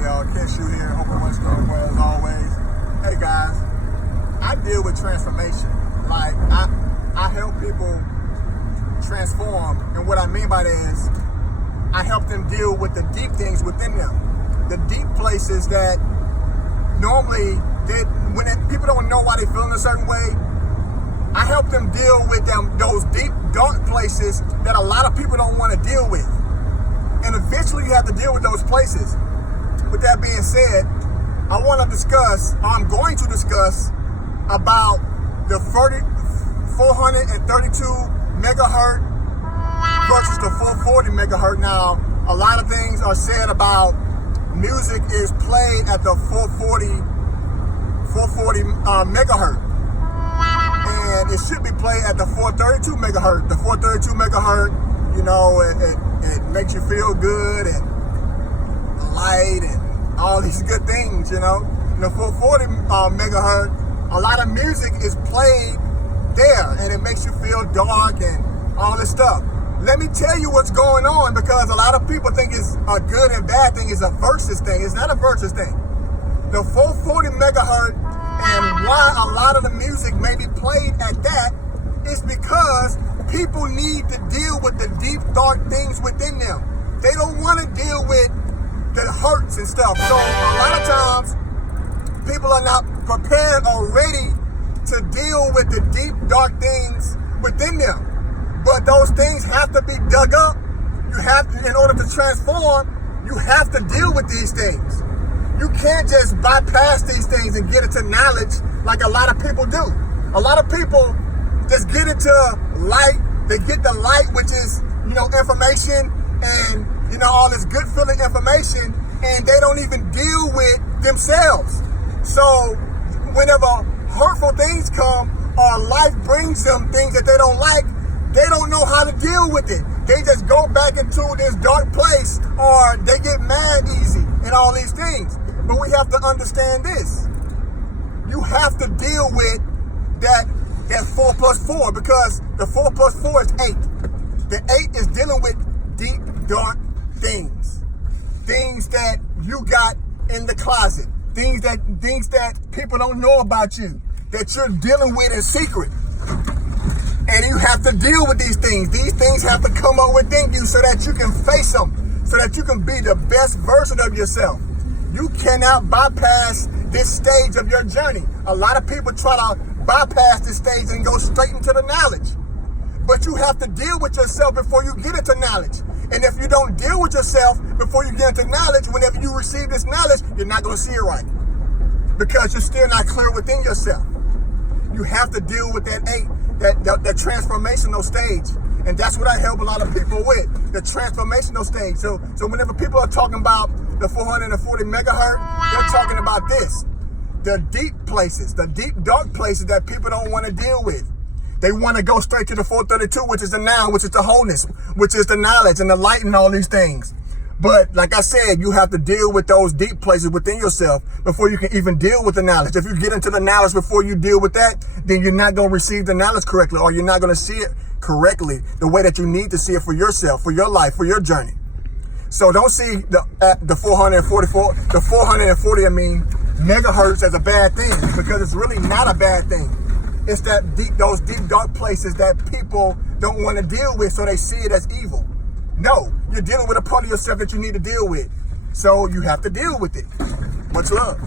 going, y'all? Kenshu here. Hope everyone's going well as always. Hey guys, I deal with transformation. Like I help people transform, and what I mean by that is I help them deal with the deep things within them, the deep places that normally people don't know why they feel in a certain way. I help them deal with those deep, dark places that a lot of people don't want to deal with. And eventually you have to deal with those places. With that being said, I'm going to discuss about the 432 megahertz versus the 440 megahertz. Now, a lot of things are said about music is played at the 440 megahertz. And it should be played at the 432 megahertz. The 432 megahertz, you know, it makes you feel good and light and all these good things, you know. The 440 megahertz, a lot of music is played there, and it makes you feel dark and all this stuff. Let me tell you what's going on, because a lot of people think it's a good and bad thing. It's a versus thing. It's not a versus thing. The 440 megahertz, and why a lot of the music may be played at that, is because people need to deal with the deep, dark things within them. They don't want to deal with the hurts and stuff. So a lot of times, people are not prepared or ready to deal with the deep, dark things within them. But those things have to be dug up. In order to transform, you have to deal with these things. You can't just bypass these things and get into knowledge like a lot of people do. A lot of people just get into light. They get the light, which is, you know, information and, you know, all this good feeling information, and they don't even deal with themselves. So whenever hurtful things come or life brings them things that they don't like, they don't know how to deal with it. They just go back into this dark place, or they get mad easy and all these things. But we have to understand this. You have to deal with that 4 plus 4, because the 4 plus 4 is 8. The 8 is dealing with deep, dark things. Things that you got in the closet. Things that people don't know about you, that you're dealing with in secret. And you have to deal with these things. These things have to come up within you so that you can face them, so that you can be the best version of yourself. You cannot bypass this stage of your journey. A lot of people try to bypass this stage and go straight into the knowledge. But you have to deal with yourself before you get into knowledge. And if you don't deal with yourself before you get into knowledge, whenever you receive this knowledge, you're not going to see it right, because you're still not clear within yourself. You have to deal with that 8, that transformational stage. And that's what I help a lot of people with, the transformational stage. So whenever people are talking about the 440 megahertz, they're talking about this, the deep places, the deep, dark places that people don't want to deal with. They want to go straight to the 432, which is the now, which is the wholeness, which is the knowledge and the light and all these things. But like I said, you have to deal with those deep places within yourself before you can even deal with the knowledge. If you get into the knowledge before you deal with that, then you're not going to receive the knowledge correctly, or you're not going to see it correctly the way that you need to see it for yourself, for your life, for your journey. So don't see the 440 megahertz as a bad thing, because it's really not a bad thing. It's those deep, dark places that people don't want to deal with, so they see it as evil. No, you're dealing with a part of yourself that you need to deal with. So you have to deal with it. Much love.